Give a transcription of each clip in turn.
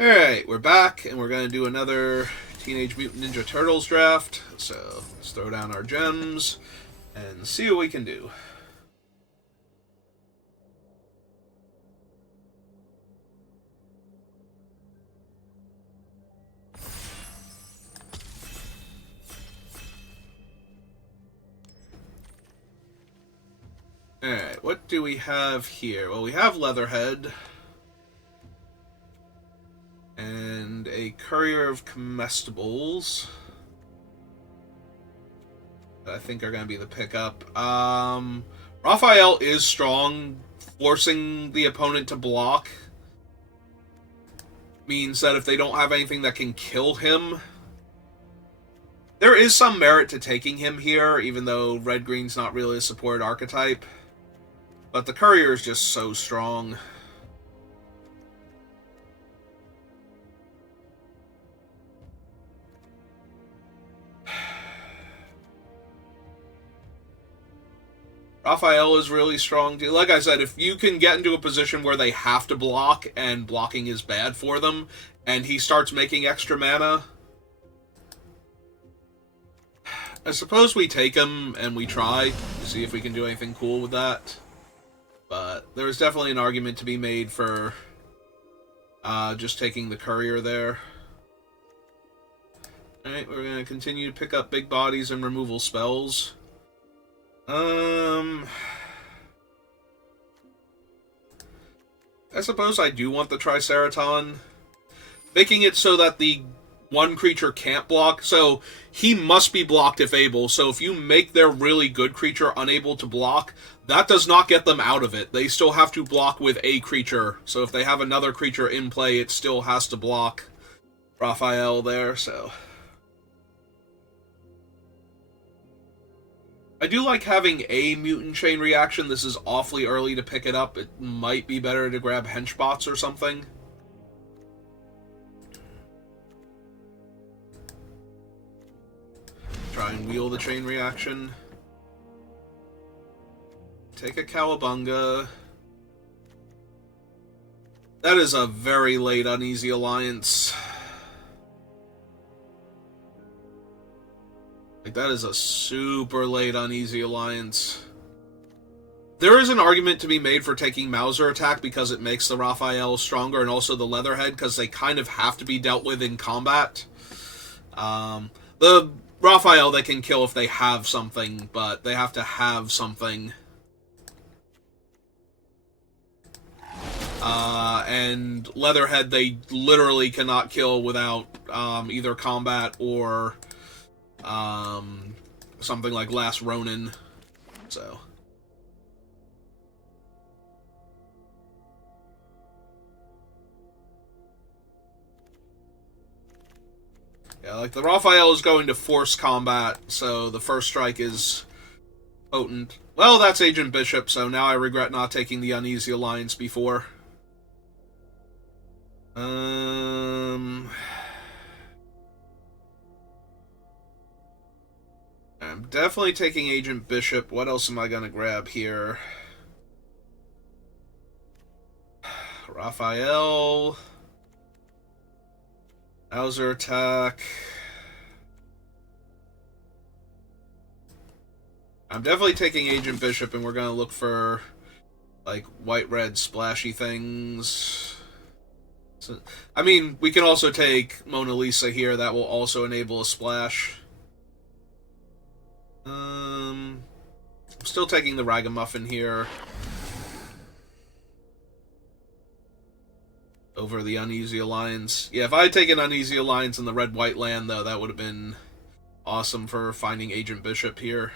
Alright, we're back, and we're going to do another Teenage Mutant Ninja Turtles draft. So, let's throw down our gems and see what we can do. Alright, what do we have here? Well, we have Leatherhead. And a Courier of Comestibles. That I think are going to be the pickup. Raphael is strong. Forcing the opponent to block means that if they don't have anything that can kill him, there is some merit to taking him here, even though red-green's not really a supported archetype. But the Courier is just so strong. Raphael is really strong. Like I said, if you can get into a position where they have to block, and blocking is bad for them, and he starts making extra mana, I suppose we take him and we try to see if we can do anything cool with that. But there's definitely an argument to be made for just taking the Courier there. Alright, we're going to continue to pick up big bodies and removal spells. I suppose I do want the Triceraton. Making it so that the one creature can't block. So, he must be blocked if able. So if you make their really good creature unable to block, that does not get them out of it. They still have to block with a creature. So if they have another creature in play, it still has to block Raphael there, so... I do like having a mutant chain reaction. This is awfully early to pick it up. It might be better to grab henchbots or something. Try and wheel the chain reaction. Take a Cowabunga. That is a very late Uneasy Alliance. Like, that is a super late Uneasy Alliance. There is an argument to be made for taking Mauser attack because it makes the Raphael stronger, and also the Leatherhead because they kind of have to be dealt with in combat. The Raphael they can kill if they have something, but they have to have something. And Leatherhead they literally cannot kill without either combat or something like Last Ronin. So yeah, like the Raphael is going to force combat, so the first strike is potent. Well, that's Agent Bishop, so now I regret not taking the Uneasy Alliance before. I'm definitely taking Agent Bishop. What else am I going to grab here? Raphael. Mauser attack. I'm definitely taking Agent Bishop, and we're going to look for, like, white-red splashy things. So, I mean, we can also take Mona Lisa here. That will also enable a splash. I'm still taking the Ragamuffin here over the Uneasy Alliance. Yeah, if I had taken Uneasy Alliance in the red-white land, though, that would have been awesome for finding Agent Bishop here.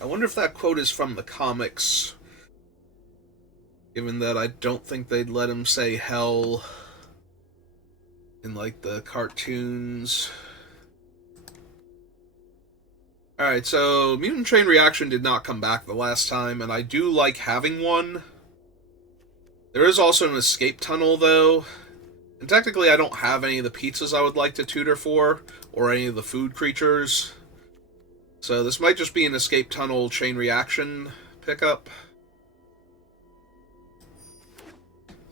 I wonder if that quote is from the comics, given that I don't think they'd let him say hell in, like, the cartoons. Alright, so Mutant Chain Reaction did not come back the last time, and I do like having one. There is also an escape tunnel, though. And technically, I don't have any of the pizzas I would like to tutor for, or any of the food creatures. So this might just be an escape tunnel chain reaction pickup.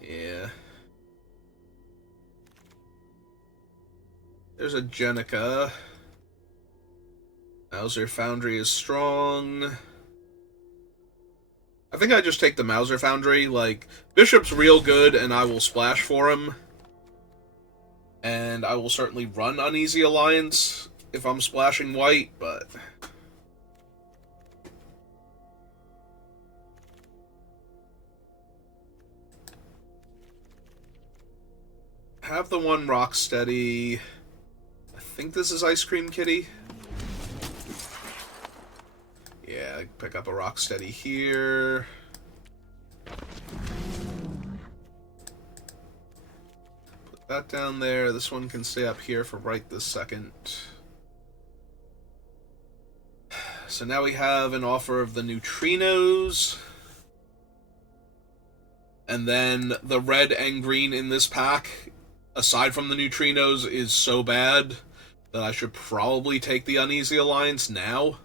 Yeah. There's a Jenica. Mauser Foundry is strong. I think I just take the Mauser Foundry. Like, Bishop's real good, and I will splash for him. And I will certainly run Uneasy Alliance if I'm splashing white, but... have the one Rocksteady. I think this is Ice Cream Kitty. Yeah, pick up a Rocksteady here. Put that down there. This one can stay up here for right this second. So now we have an offer of the neutrinos. And then the red and green in this pack, aside from the neutrinos, is so bad that I should probably take the Uneasy Alliance now.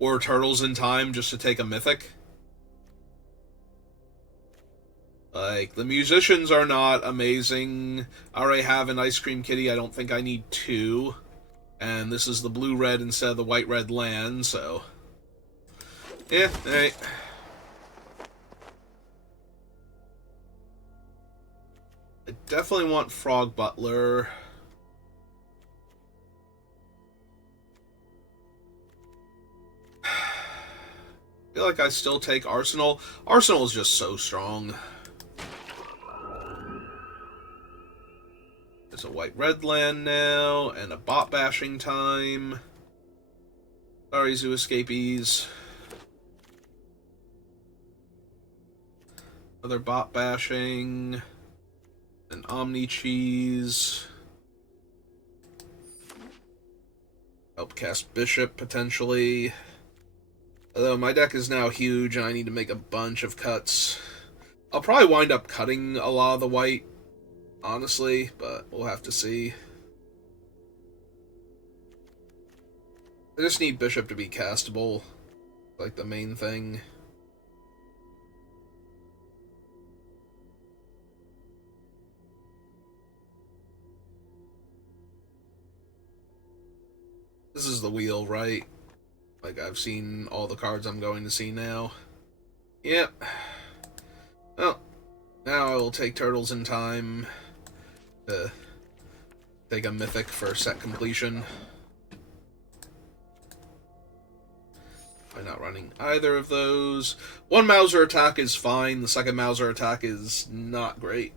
Or Turtles in Time just to take a mythic. Like, the musicians are not amazing. I already have an Ice Cream Kitty. I don't think I need two. And this is the blue-red instead of the white-red land, so... yeah, alright. I definitely want Frog Butler. I feel like I still take Arsenal. Arsenal is just so strong. There's a white-red land now, and a bot bashing time. Sorry, Zoo Escapees. Another bot bashing. An Omni Cheese. Help cast Bishop, potentially. Although my deck is now huge and I need to make a bunch of cuts. I'll probably wind up cutting a lot of the white, honestly, but we'll have to see. I just need Bishop to be castable, like the main thing. This is the wheel, right? Like, I've seen all the cards I'm going to see now. Yep. Well, now I will take Turtles in Time to take a mythic for set completion. I'm not running either of those. One Mauser attack is fine. The second Mauser attack is not great.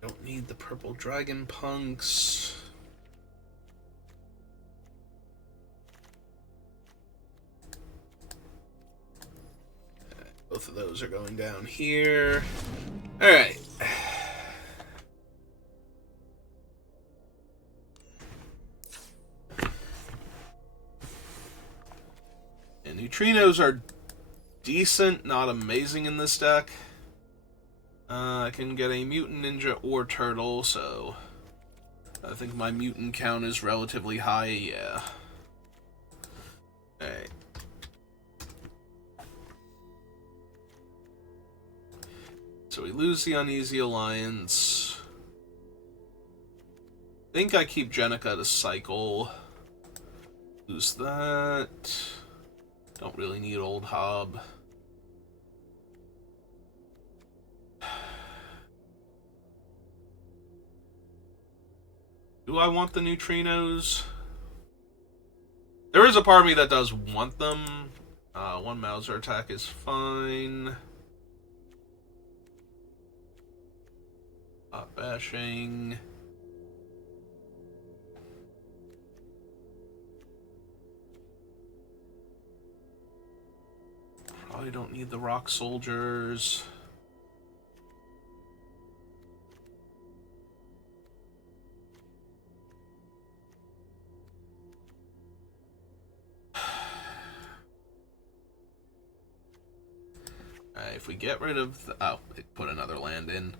Don't need the purple dragon punks. Both of those are going down here. Alright. And neutrinos are decent, not amazing in this deck. I can get a mutant ninja or turtle, so I think my mutant count is relatively high, yeah. Alright. So we lose the Uneasy Alliance. I think I keep Jenica to cycle. Lose that. Don't really need Old Hob. Do I want the neutrinos? There is a part of me that does want them. One Mauser attack is fine. Not bashing. Probably don't need the rock soldiers. If we get rid of the, oh, it put another land in.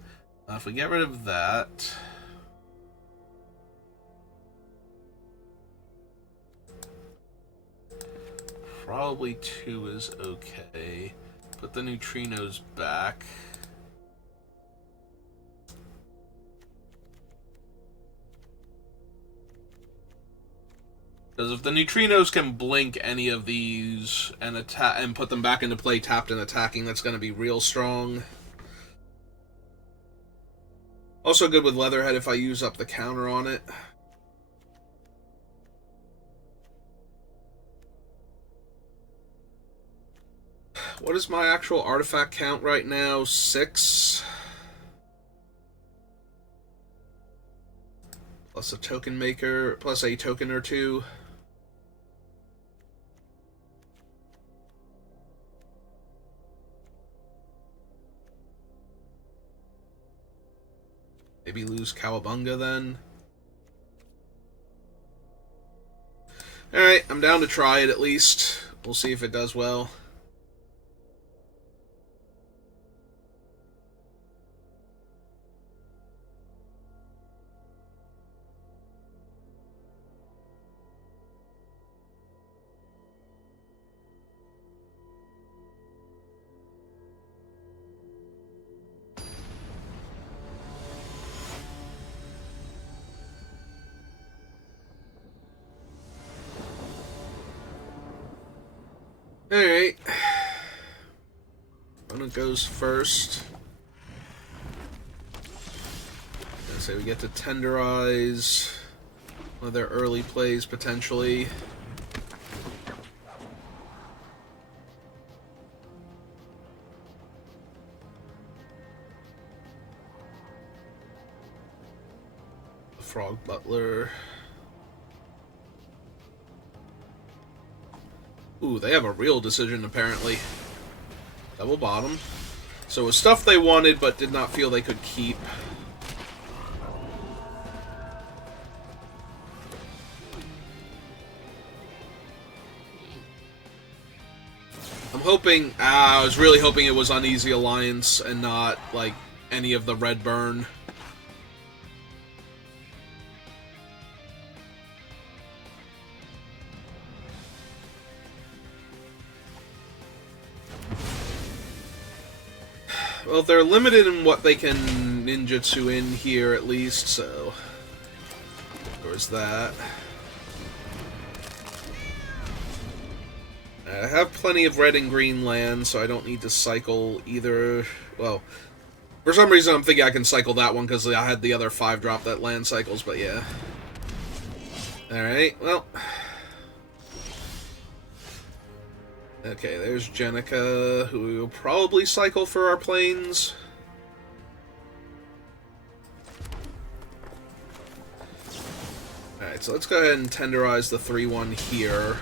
If we get rid of that, probably 2 is okay. Put the neutrinos back. Because if the neutrinos can blink any of these and attack and put them back into play tapped and attacking, that's going to be real strong. Also good with Leatherhead if I use up the counter on it. What is my actual artifact count right now? 6. Plus a token maker, plus a token or 2. Maybe lose Cowabunga then. Alright, I'm down to try it at least. We'll see if it does well. Alright. Opponent goes first. I say we get to tenderize one of their early plays, potentially. The Frog Butler. Ooh, they have a real decision, apparently. Double bottom. So it was stuff they wanted, but did not feel they could keep. I'm hoping... I was really hoping it was Uneasy Alliance and not, like, any of the red burn. Well, they're limited in what they can ninjutsu in here, at least, so... There's that. I have plenty of red and green land, so I don't need to cycle either... Well, for some reason I'm thinking I can cycle that one, because I had the other 5 drop that land cycles, but yeah. Alright, well... Okay, there's Jenica, who we will probably cycle for our planes. Alright, so let's go ahead and tenderize the 3-1 here,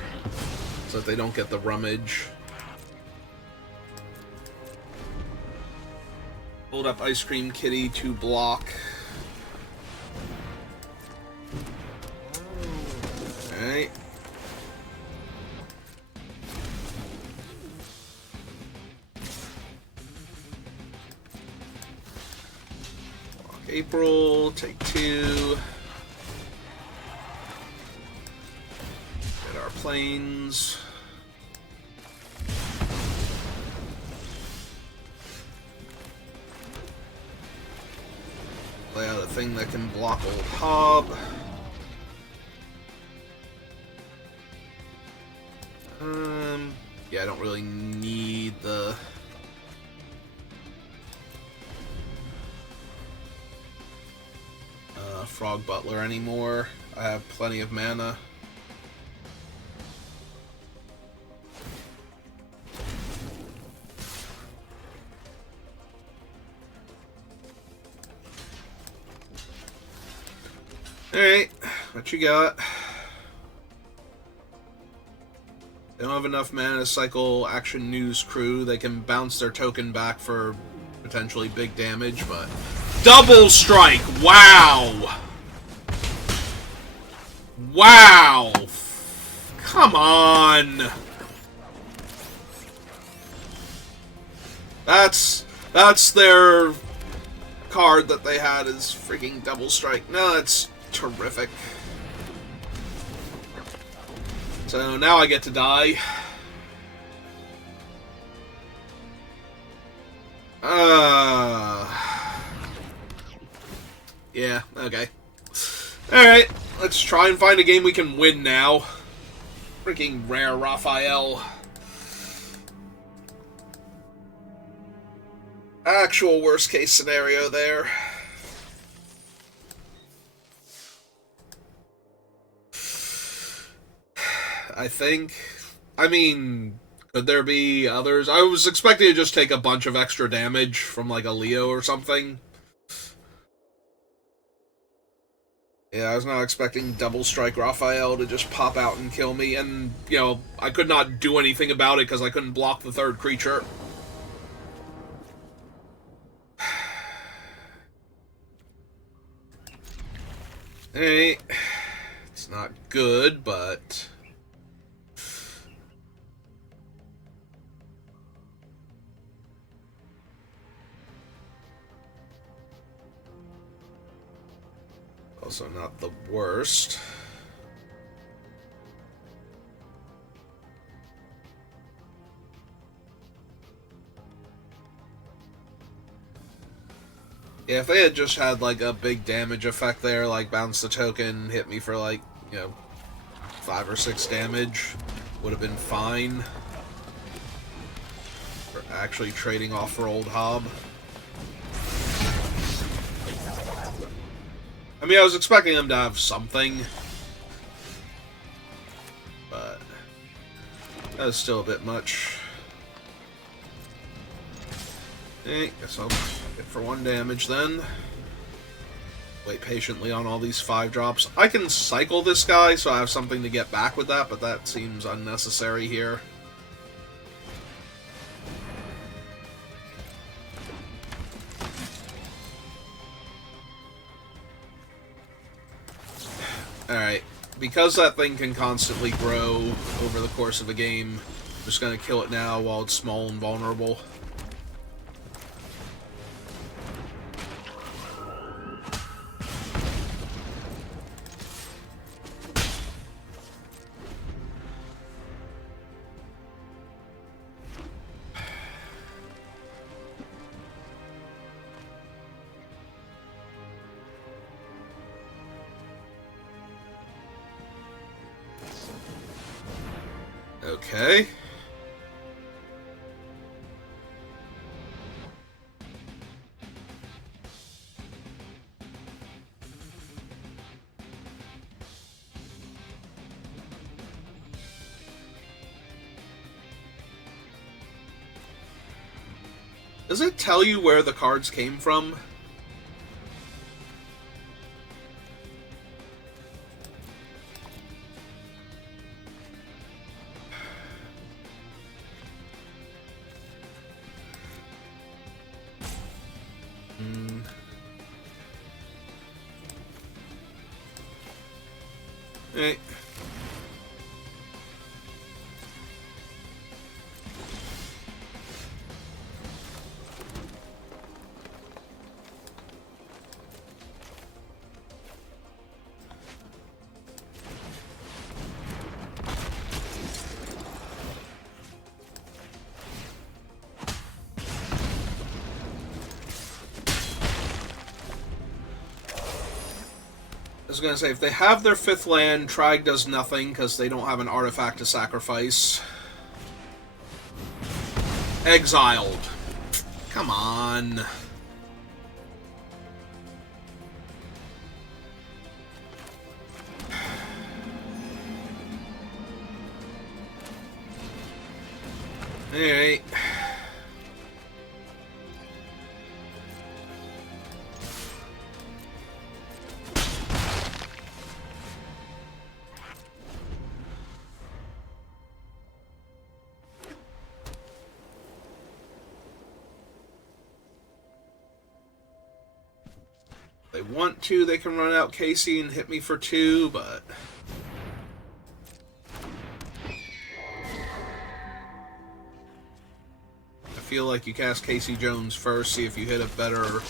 so that they don't get the rummage. Hold up Ice Cream Kitty to block. Alright. April, take 2. Get our planes. Play out a thing that can block old Hob. Yeah, I don't really need the... Frog Butler anymore. I have plenty of mana. Alright, what you got? They don't have enough mana to cycle Action News Crew. They can bounce their token back for potentially big damage, but... Double Strike! Wow! Wow! Come on! That's their card that they had is freaking Double Strike. No, that's terrific. So now I get to die. Yeah, okay. Alright, let's try and find a game we can win now. Freaking rare Raphael. Actual worst case scenario there. I think. I mean, could there be others? I was expecting to just take a bunch of extra damage from like a Leo or something. Yeah, I was not expecting Double Strike Raphael to just pop out and kill me, and, you know, I could not do anything about it because I couldn't block the third creature. Hey, it's not good, but... also not the worst. Yeah, if they had just had, like, a big damage effect there, like, bounce the token, hit me for, like, you know, 5 or 6 damage, would have been fine. For actually trading off for Old Hob. I mean, I was expecting them to have something, but that was still a bit much. Okay, guess I'll get for 1 damage then. Wait patiently on all these 5-drops. I can cycle this guy, so I have something to get back with that, but that seems unnecessary here. Alright, because that thing can constantly grow over the course of a game, I'm just going to kill it now while it's small and vulnerable. Okay. Does it tell you where the cards came from? Right. I was going to say, if they have their 5th land, Trag does nothing because they don't have an artifact to sacrifice. Exiled. Come on. Alright. they want to, they can run out Casey and hit me for 2, but... I feel like you cast Casey Jones first, see if you hit a better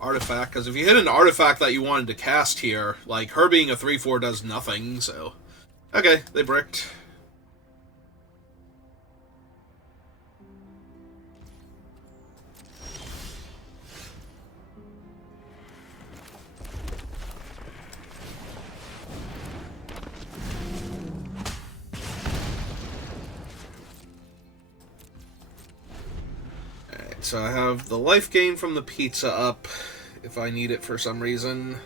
artifact, because if you hit an artifact that you wanted to cast here, like, her being a 3/4 does nothing, so... Okay, they bricked. So I have the life gain from the pizza up, if I need it for some reason.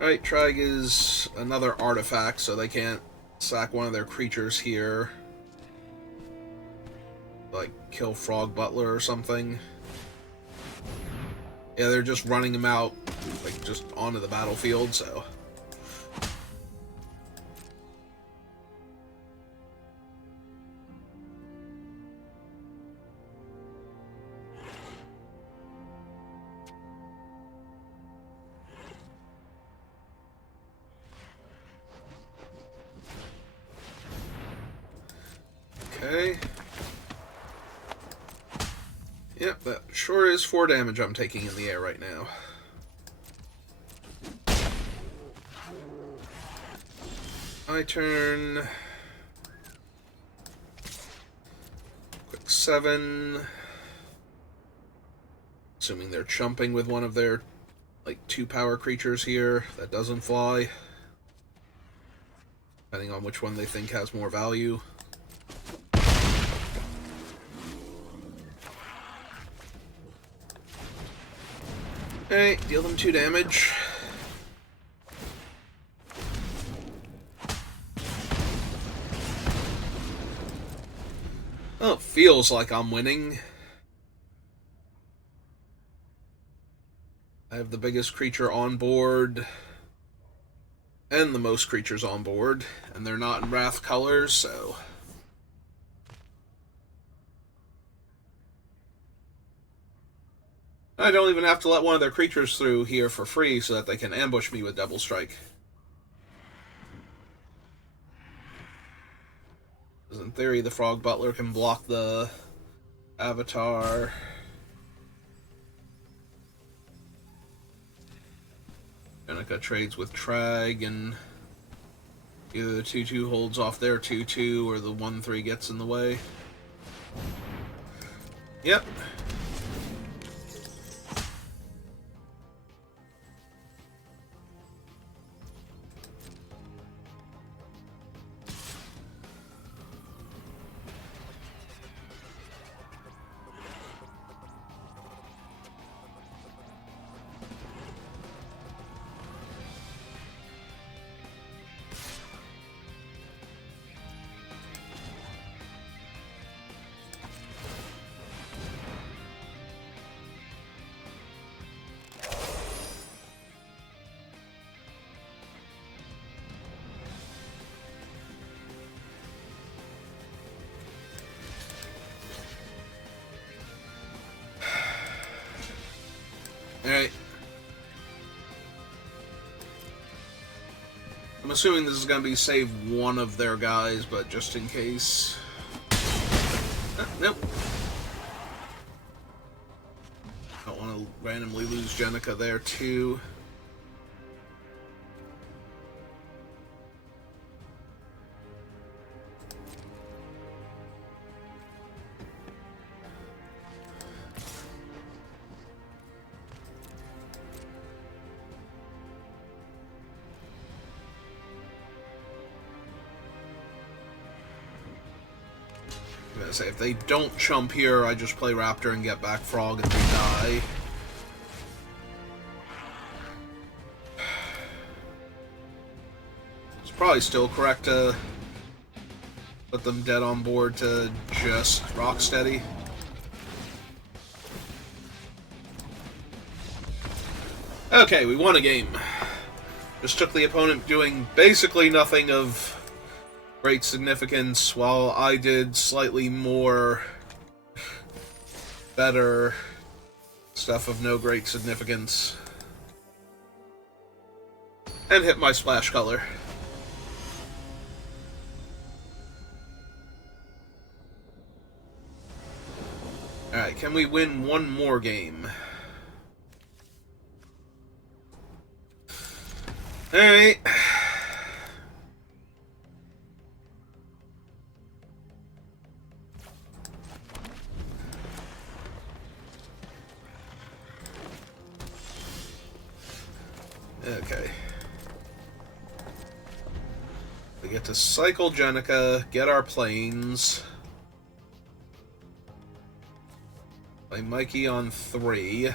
Alright, Trag is another artifact, so they can't sack one of their creatures here. Like, kill Frog Butler or something. Yeah, they're just running him out, like, just onto the battlefield, so... Okay. Yep, that sure is 4 damage I'm taking in the air right now. My turn. Quick 7. Assuming they're chumping with one of their, like, 2 power creatures here. That doesn't fly. Depending on which one they think has more value. Alright, deal them 2 damage. Oh, it feels like I'm winning. I have the biggest creature on board. And the most creatures on board. And they're not in Wrath colors, so... I don't even have to let one of their creatures through here for free so that they can ambush me with Double Strike. Because in theory, the Frog Butler can block the Avatar. Jenica trades with Trag, and either the 2/2 holds off their 2/2 or the 1/3 gets in the way. Yep. Alright. I'm assuming this is going to be save one of their guys, but just in case. Nope. Don't want to randomly lose Jenica there, too. I'm gonna say, if they don't chump here, I just play Raptor and get back Frog and they die. It's probably still correct to put them dead on board to just Rocksteady. Okay, we won a game. Just took the opponent doing basically nothing of great significance, while I did slightly more better Stuff of no great significance. And hit my splash color. Alright, can we win one more game? Alright. Okay. We get to cycle Jenica, get our planes. Play Mikey on 3.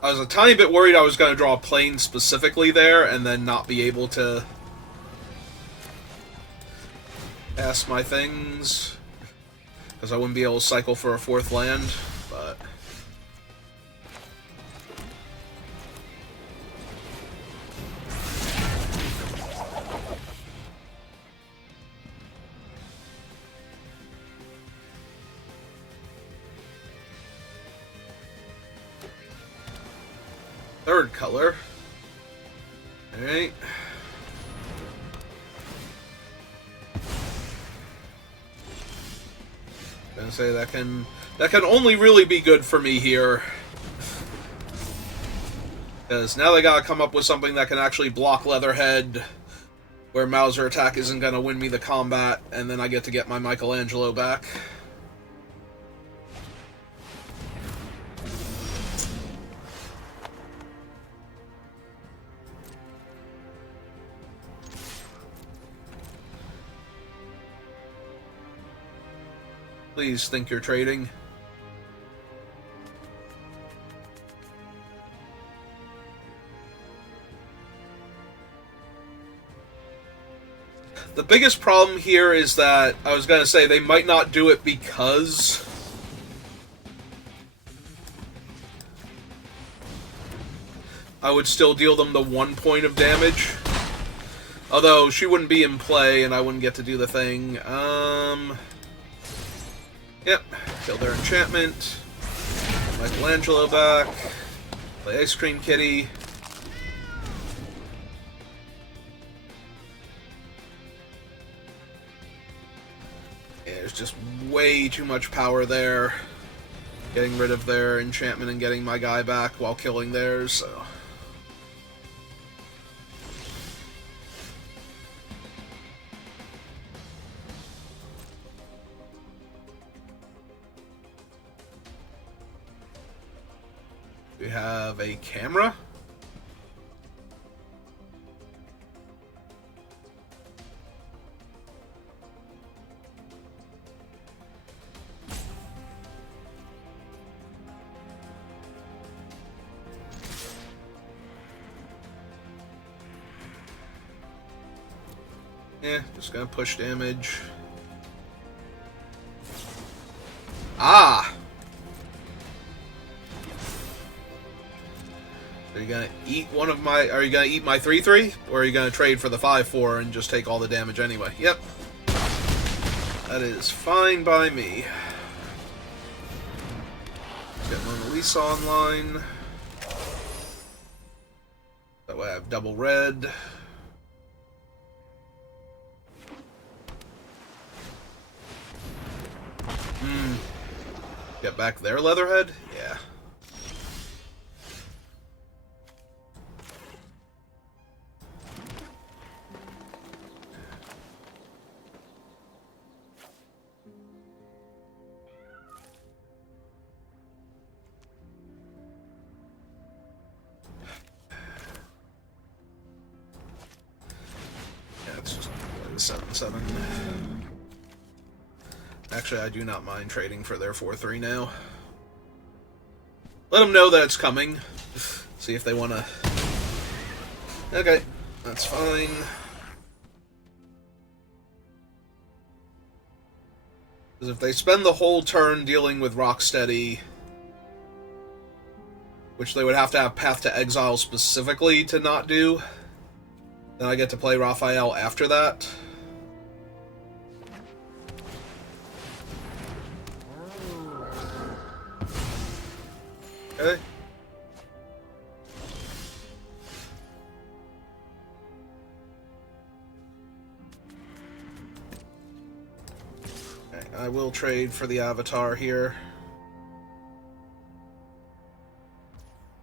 I was a tiny bit worried I was going to draw a plane specifically there and then not be able to pass my things. Because I wouldn't be able to cycle for a 4th land, but... Third color. Alright. Gonna say that can only really be good for me here. Because now they gotta come up with something that can actually block Leatherhead, where Mauser attack isn't gonna win me the combat, and then I get to get my Michelangelo back. Please think you're trading. The biggest problem here is that, I was going to say, they might not do it because I would still deal them the 1 point of damage. Although, she wouldn't be in play and I wouldn't get to do the thing. Yep, kill their enchantment. Michelangelo back. Play Ice Cream Kitty. Yeah, there's just way too much power there. Getting rid of their enchantment and getting my guy back while killing theirs, so... We have a camera. Yeah, just gonna push damage. Ah! Are you gonna eat one of my... Are you gonna eat my 3/3? Or are you gonna trade for the 5/4 and just take all the damage anyway? Yep. That is fine by me. Get Mona Lisa online. That way I have double red. Get back their Leatherhead? Yeah. It's just 7/7. Actually, I do not mind trading for their 4/3 now. Let them know that it's coming. See if they want to... Okay, that's fine. Because if they spend the whole turn dealing with Rocksteady, which they would have to have Path to Exile specifically to not do, then I get to play Raphael after that. Okay. Okay, I will trade for the Avatar here.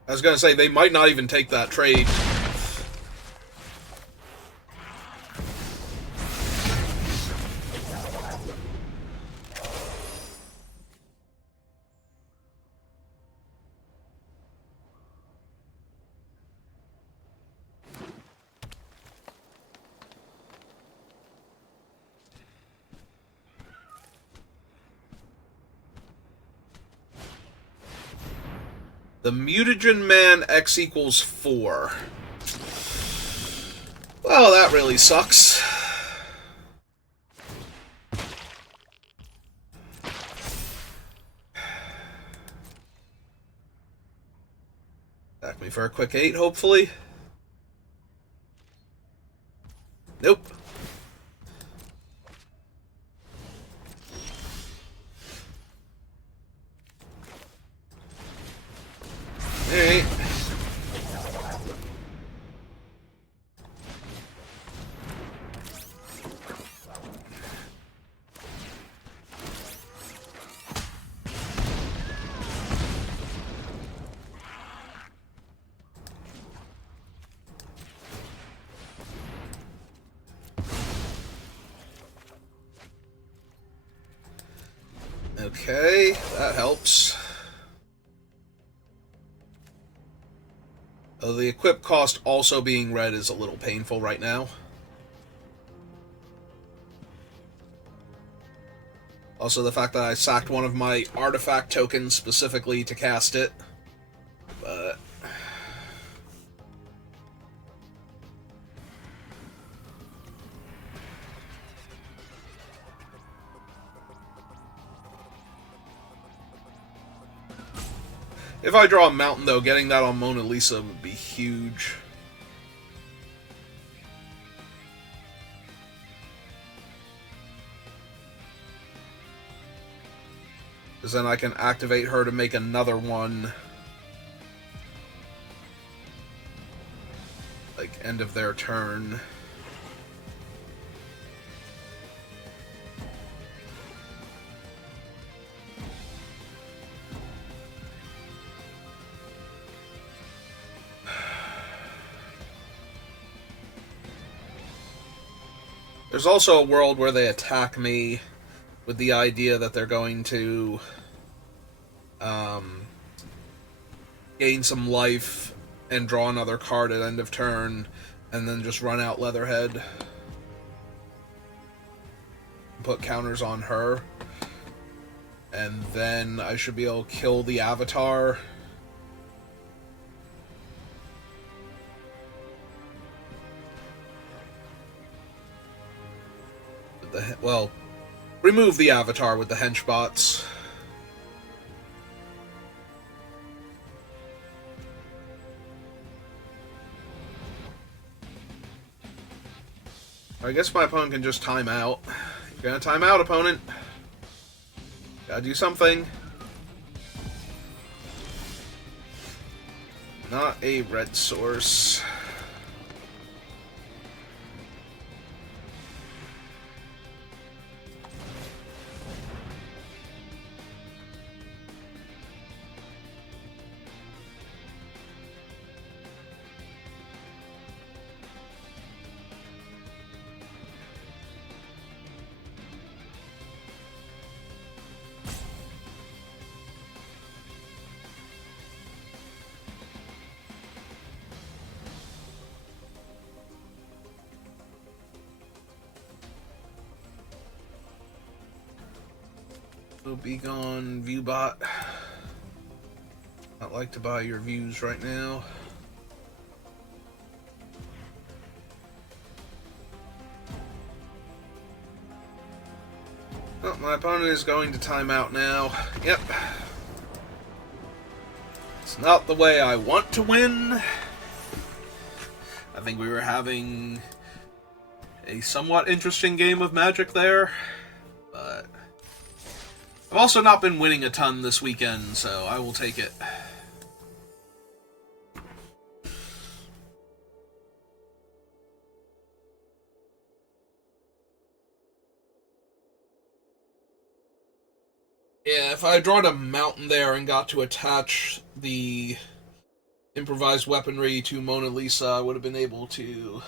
I was gonna say, they might not even take that trade. The Mutagen Man X equals 4. Well, that really sucks. Attack me for a quick 8, hopefully. Nope. Alright. Okay, that helps. The equip cost also being red is a little painful right now. Also, the fact that I sacked one of my artifact tokens specifically to cast it. But if I draw a mountain, though, getting that on Mona Lisa would be huge. Because then I can activate her to make another one. Like, end of their turn. There's also a world where they attack me with the idea that they're going to gain some life and draw another card at end of turn, and then just run out Leatherhead. Put counters on her. And then I should be able to kill the Avatar. Well, remove the Avatar with the henchbots. I guess my opponent can just time out. You're gonna time out, opponent. Gotta do something. Not a red source. So be gone, ViewBot. I'd like to buy your views right now. Oh, my opponent is going to time out now. Yep. It's not the way I want to win. I think we were having a somewhat interesting game of Magic there, but I've also not been winning a ton this weekend, so I will take it. if I had drawn a mountain there and got to attach the improvised weaponry to Mona Lisa, I would have been able to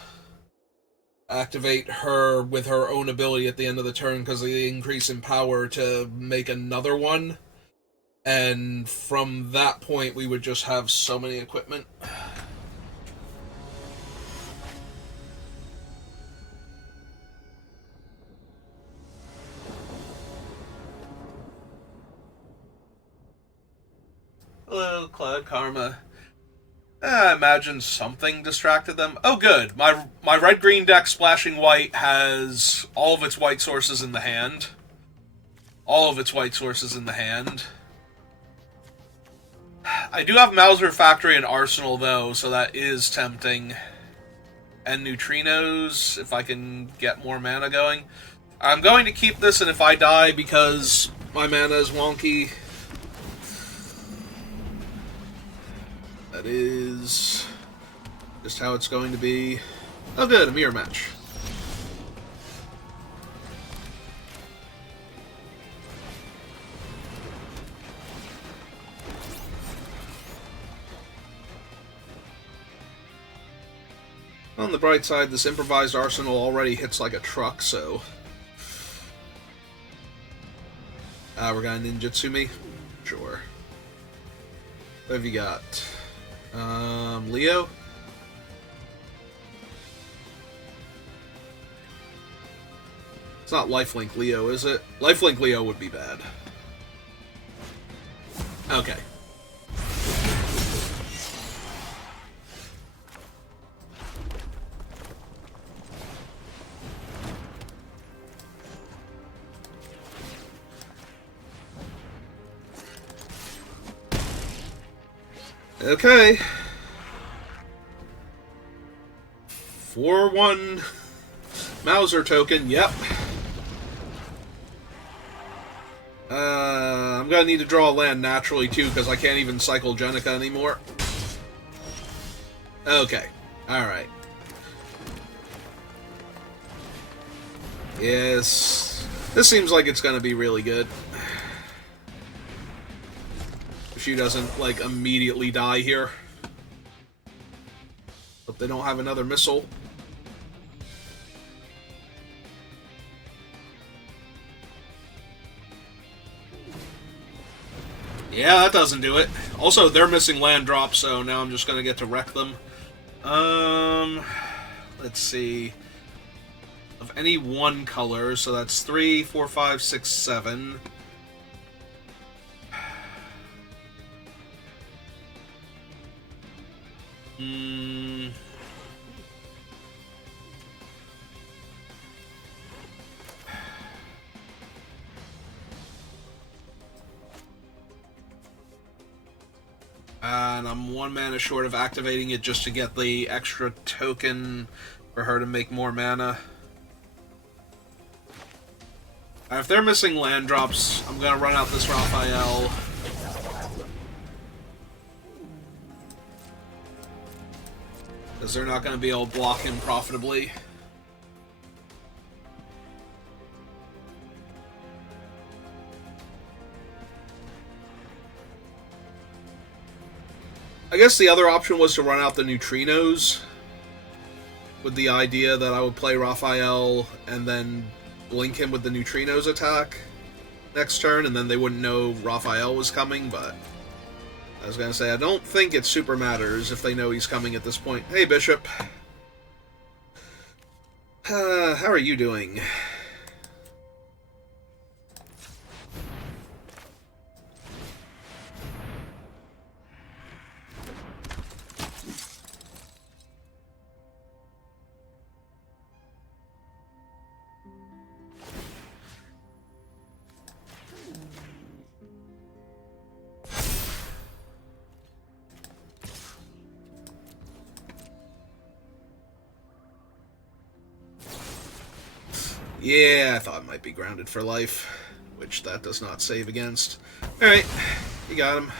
activate her with her own ability at the end of the turn because of the increase in power to make another one. And from that point, we would just have so many equipment. Hello, Cloud Karma. I imagine something distracted them. Oh, good. My red-green deck splashing white has all of its white sources in the hand. All of its white sources in the hand. I do have Mauser Factory and Arsenal, though, so that is tempting. And Neutrinos, if I can get more mana going. I'm going to keep this, and if I die because my mana is wonky... That is just how it's going to be. Oh good, a mirror match. On the bright side, this improvised arsenal already hits like a truck, so... we're gonna ninjutsu me? Sure. What have you got? Leo? It's not Lifelink Leo, is it? Lifelink Leo would be bad. Okay. Okay. 4-1 Mauser token, yep. I'm gonna need to draw a land naturally too, because I can't even cycle Jenica anymore. Okay. Alright. Yes. This seems like it's gonna be really good. If she doesn't, like, immediately die here. Hope they don't have another missile. Yeah, that doesn't do it. Also, they're missing land drops, so now I'm just gonna get to wreck them. Let's see. Of any one color, so that's 3, 4, 5, 6, 7. And I'm 1 mana short of activating it just to get the extra token for her to make more mana. If they're missing land drops, I'm gonna run out this Raphael. Because they're not gonna be able to block him profitably. I guess the other option was to run out the neutrinos, with the idea that I would play Raphael and then blink him with the neutrinos attack next turn, and then they wouldn't know Raphael was coming, but I was gonna say, I don't think it super matters if they know he's coming at this point. Hey, Bishop. How are you doing? Yeah, I thought it might be grounded for life, which that does not save against. Alright, you got him.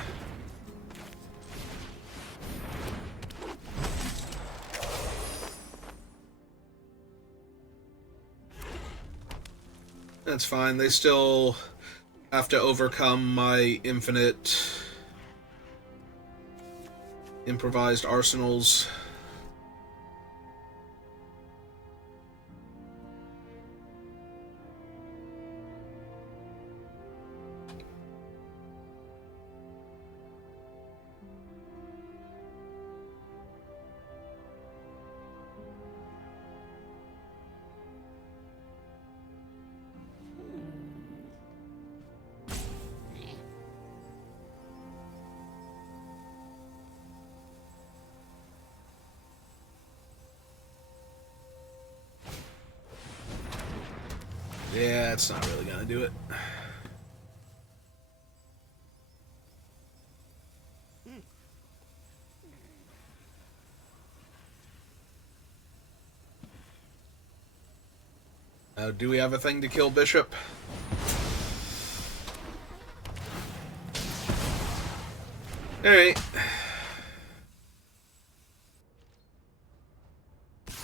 That's fine, they still have to overcome my infinite improvised arsenals. Yeah, it's not really gonna do it. Now, do we have a thing to kill Bishop? Alright.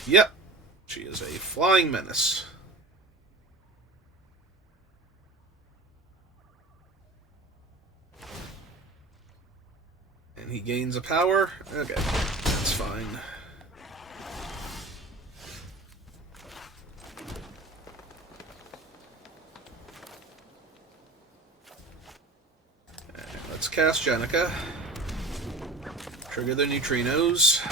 Yep. She is a flying menace. And he gains a power? Okay, that's fine. Alright, let's cast Jenica. Trigger the neutrinos.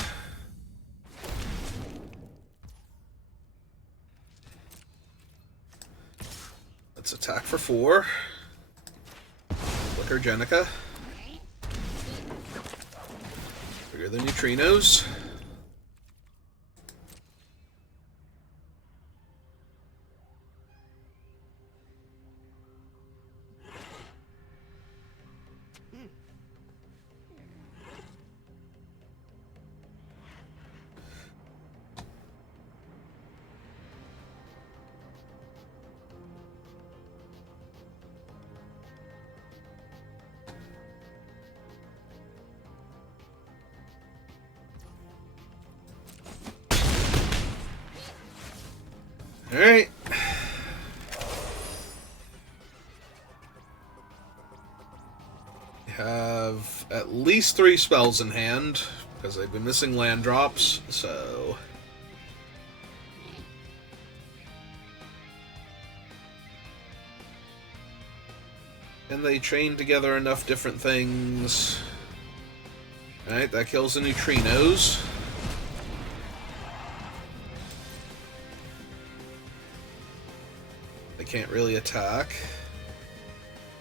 Let's attack for 4. Flicker Jenica. Trigger the neutrinos. Alright. We have at least 3 spells in hand, because they've been missing land drops, so... Can they chain together enough different things? Alright, that kills the neutrinos. They can't really attack.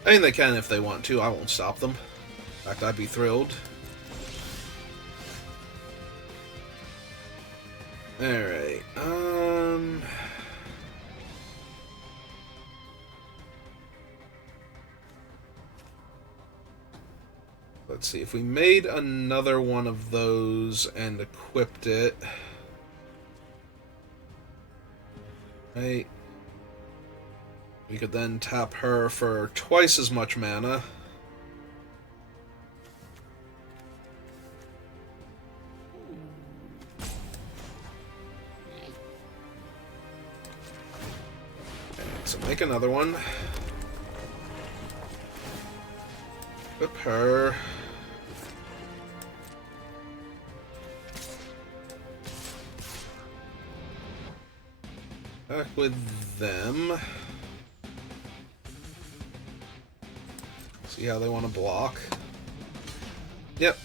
I mean, they can if they want to. I won't stop them. In fact, I'd be thrilled. Alright, let's see, if we made another one of those and equipped it... Right... We could then tap her for twice as much mana. Okay, so make another one. Equip her. Back with them. See how they want to block. Yep.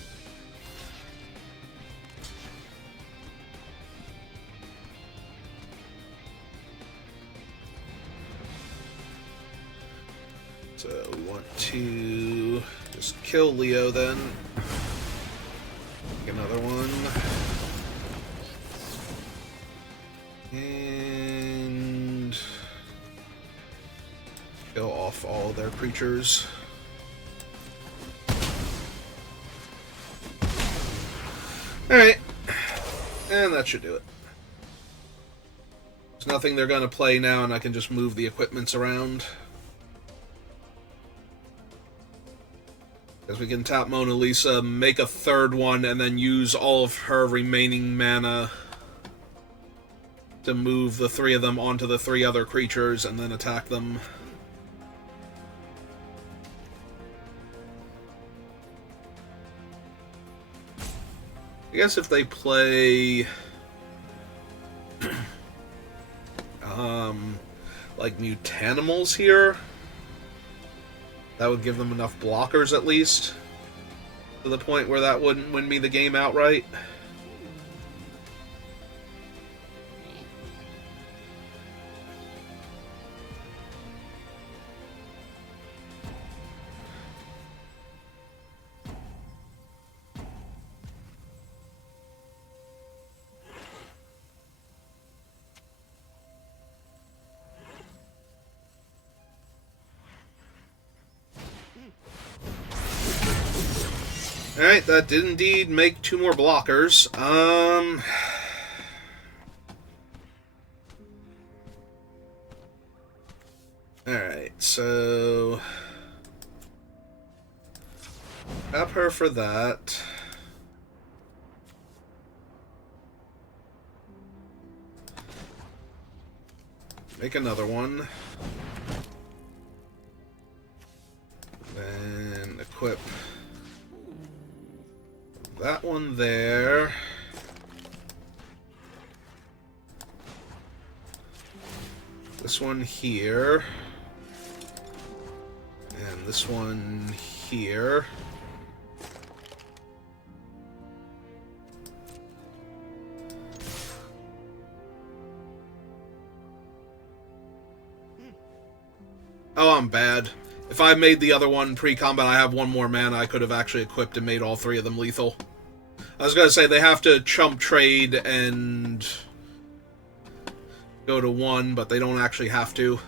So we want to just kill Leo then. Make another one. And kill off all their creatures. Alright, and that should do it. There's nothing they're going to play now, and I can just move the equipments around. Because we can tap Mona Lisa, make a third one, and then use all of her remaining mana to move the 3 of them onto the 3 other creatures, and then attack them. I guess if they play... like Mutanimals here, that would give them enough blockers at least, to the point where that wouldn't win me the game outright. Alright, that did indeed make 2 more blockers. Alright, so... Grab her for that. Make another one. Then equip that one there. This one here. And this one here. Oh, I'm bad. If I made the other one pre-combat, I have 1 more mana, I could have actually equipped and made all 3 of them lethal. I was going to say, they have to chump trade and go to 1, but they don't actually have to.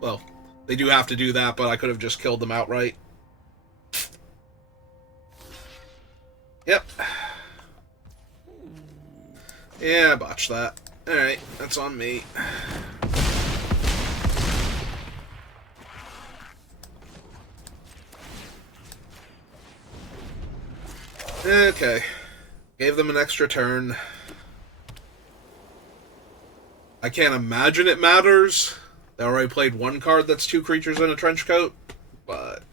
Well, they do have to do that, but I could have just killed them outright. Yep. Yeah, I botched that. Alright, that's on me. Okay. Gave them an extra turn. I can't imagine it matters. They already played 1 card that's 2 creatures in a trench coat, but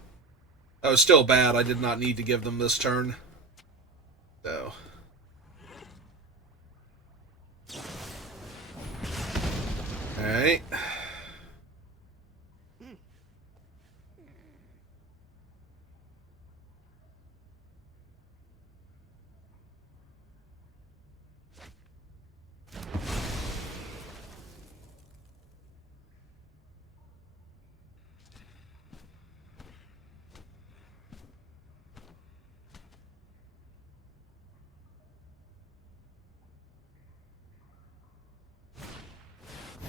that was still bad. I did not need to give them this turn. So. Alright.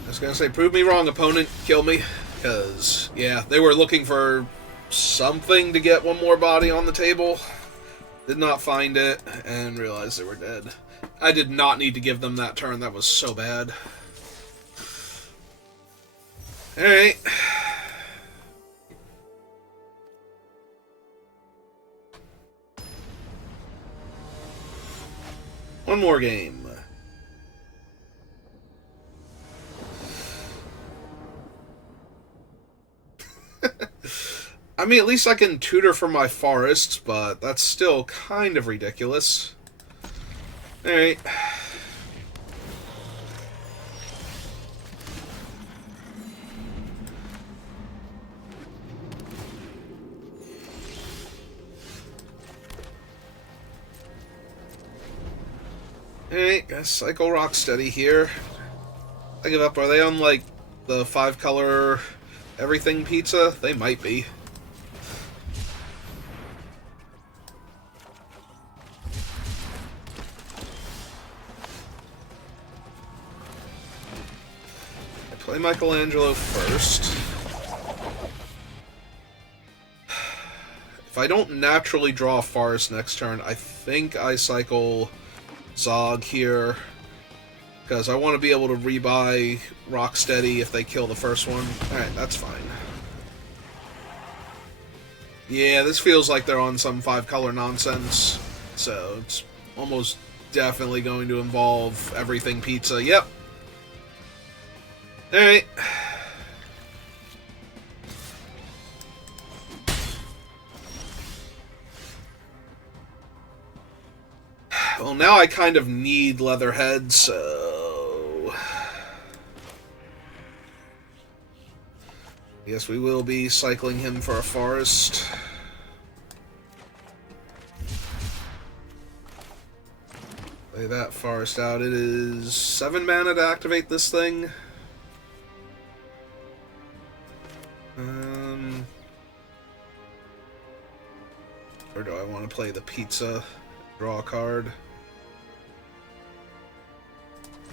I was gonna say, prove me wrong, opponent. Kill me. Because, yeah, they were looking for something to get 1 more body on the table. Did not find it, and realized they were dead. I did not need to give them that turn. That was so bad. Alright. One more game. I mean, at least I can tutor for my forests, but that's still kind of ridiculous. Alright. Alright, guys, cycle Rocksteady here. I give up. Are they on, like, the 5-color everything pizza? They might be. Play Michelangelo first. If I don't naturally draw a forest next turn, I think I cycle Zog here. Because I want to be able to rebuy Rocksteady if they kill the first one. Alright, that's fine. Yeah, this feels like they're on some 5-color nonsense. So, it's almost definitely going to involve everything pizza. Yep. Alright. Well, now I kind of need Leatherhead, so... Yes, we will be cycling him for a forest. Lay that forest out. It is 7 mana to activate this thing. Or do I want to play the pizza? Draw a card.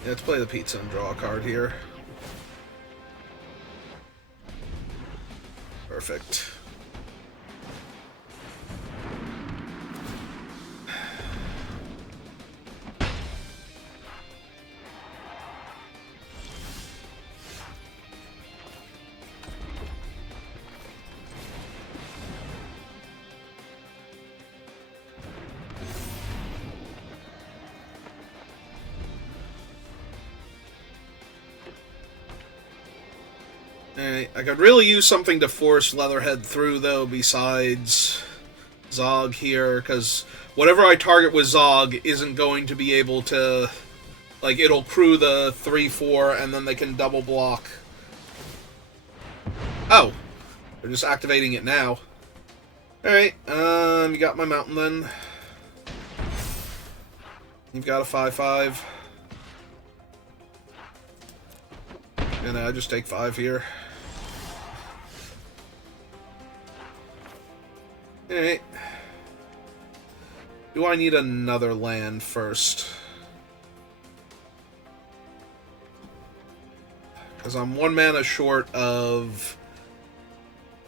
Yeah, let's play the pizza and draw a card here. Perfect. Alright, I could really use something to force Leatherhead through, though, besides Zog here, because whatever I target with Zog isn't going to be able to... Like, it'll crew the 3-4, and then they can double block. Oh! They're just activating it now. Alright, you got my mountain, then. You've got a 5-5. And I just take 5 here. Alright. Do I need another land first? Because I'm 1 mana short of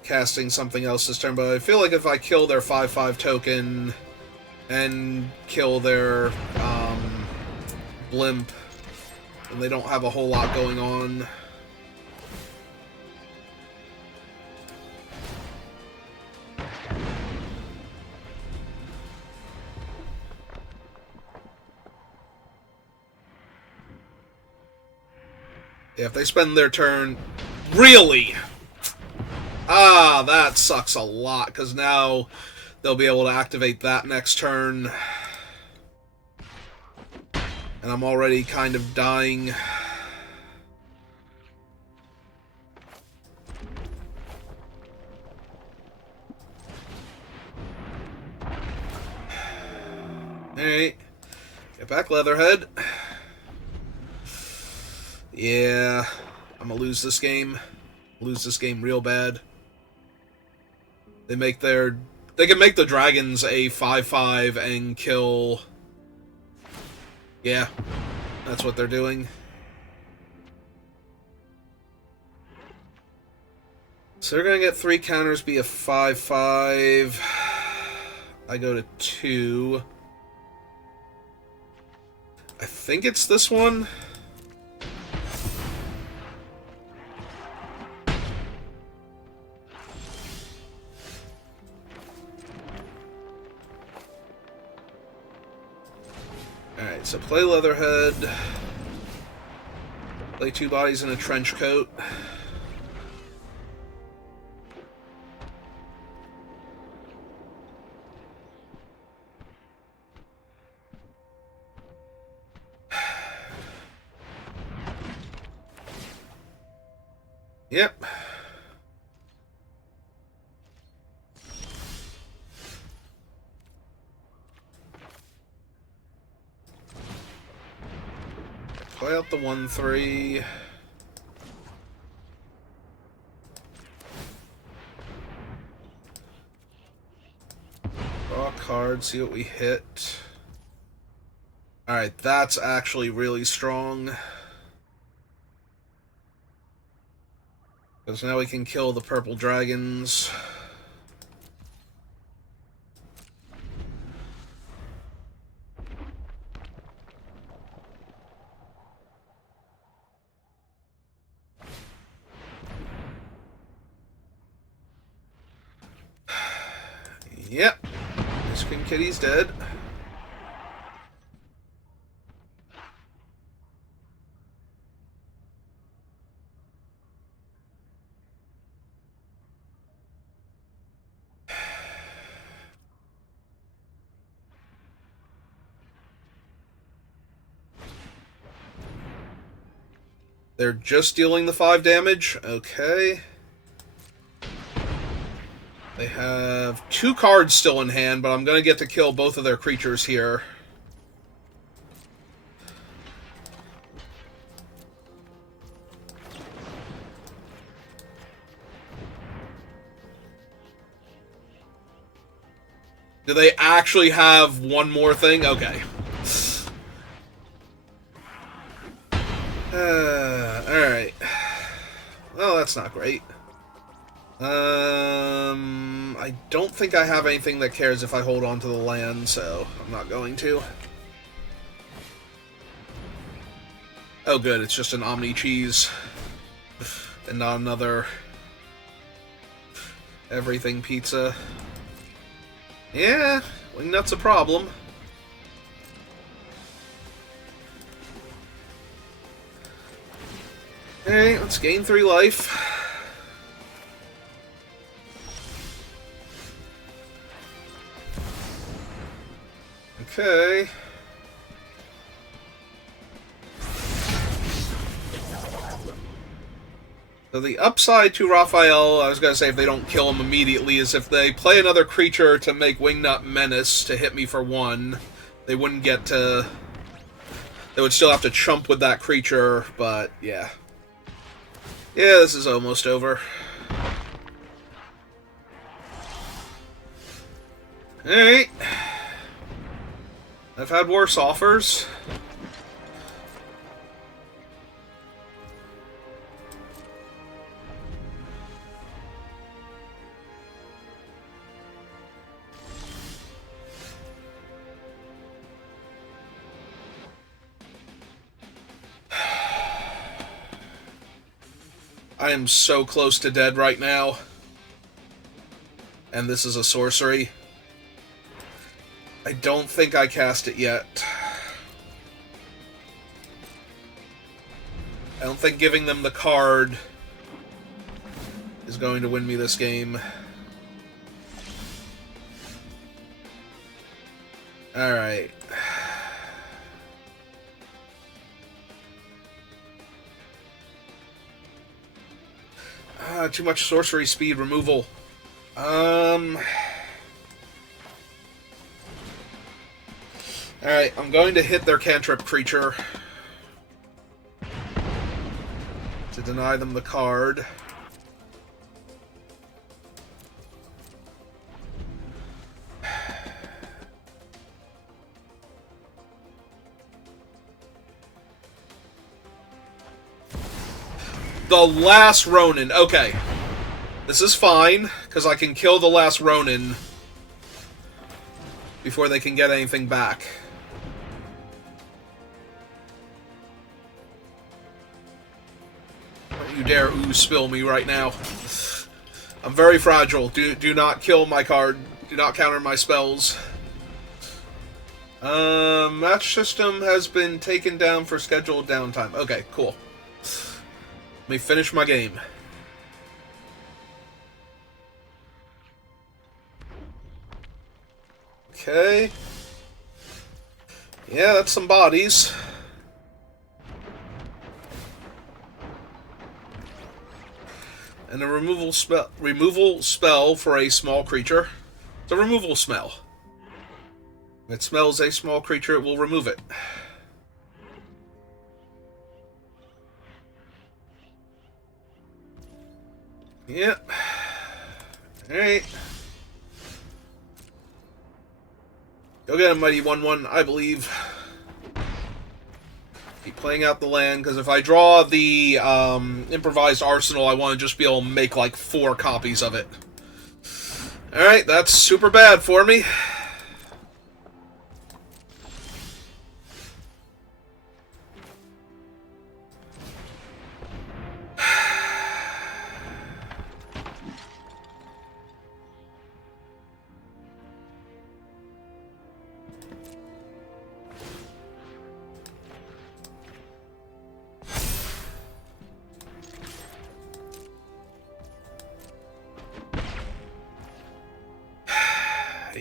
casting something else this turn, but I feel like if I kill their 5-5 token and kill their blimp, then they don't have a whole lot going on. Yeah, if they spend their turn... Really? Ah, that sucks a lot, because now they'll be able to activate that next turn. And I'm already kind of dying. Alright. Get back, Leatherhead. Yeah, I'm gonna lose this game. Lose this game real bad. They make their... They can make the dragons a 5-5 and kill... Yeah, that's what they're doing. So they're gonna get 3 counters, be a 5-5. I go to 2. I think it's this one. Alright, so play Leatherhead. Play 2 bodies in a trench coat. Yep. Play out the 1-3. Draw a card, see what we hit. Alright, that's actually really strong. Because now we can kill the purple dragons. Yep. This King Kitty's dead. They're just dealing the 5 damage. Okay. They have 2 cards still in hand, but I'm going to get to kill both of their creatures here. Do they actually have one more thing? Okay. Alright. Well, that's not great. I don't think I have anything that cares if I hold on to the land, so I'm not going to. Oh good, it's just an Omni Cheese. And not another everything pizza. Yeah, Wingnut's a problem. Alright, let's gain 3 life. Okay. So the upside to Raphael, I was going to say if they don't kill him immediately, is if they play another creature to make Wingnut Menace to hit me for 1, they wouldn't get to... They would still have to chump with that creature, but yeah. Yeah, this is almost over. Alright. I've had worse offers. I am so close to dead right now. And this is a sorcery. I don't think I cast it yet. I don't think giving them the card is going to win me this game. Alright. Too much sorcery speed removal. Alright, I'm going to hit their cantrip creature to deny them the card. The last Ronin. Okay. This is fine, because I can kill the last Ronin before they can get anything back. Don't you dare spill me right now. I'm very fragile. Do not kill my card. Do not counter my spells. Match system has been taken down for scheduled downtime. Okay, cool. Let me finish my game. Okay. Yeah, that's some bodies. And a removal spell for a small creature. It's a removal smell. If it smells a small creature, it will remove it. Yep. Alright. Go get him, Mighty 1/1, I believe. Keep playing out the land, because if I draw the improvised arsenal, I want to just be able to make like 4 copies of it. Alright, that's super bad for me.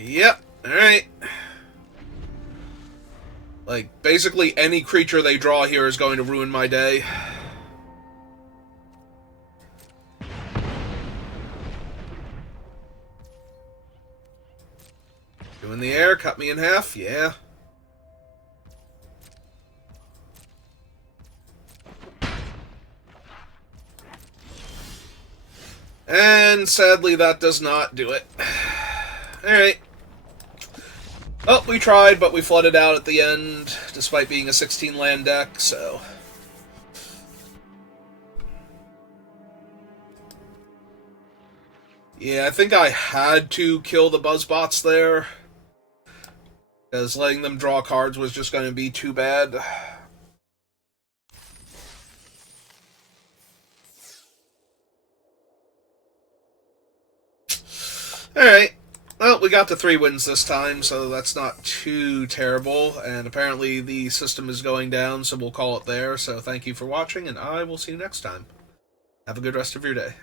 Yep, alright. Like, basically any creature they draw here is going to ruin my day. in the air, cut me in half, yeah. And sadly, that does not do it. Alright. Oh, we tried, but we flooded out at the end, despite being a 16 land deck, so... Yeah, I think I had to kill the Buzzbots there, because letting them draw cards was just going to be too bad. Alright. Well, we got the 3 wins this time, so that's not too terrible. And apparently the system is going down, so we'll call it there. So thank you for watching, and I will see you next time. Have a good rest of your day.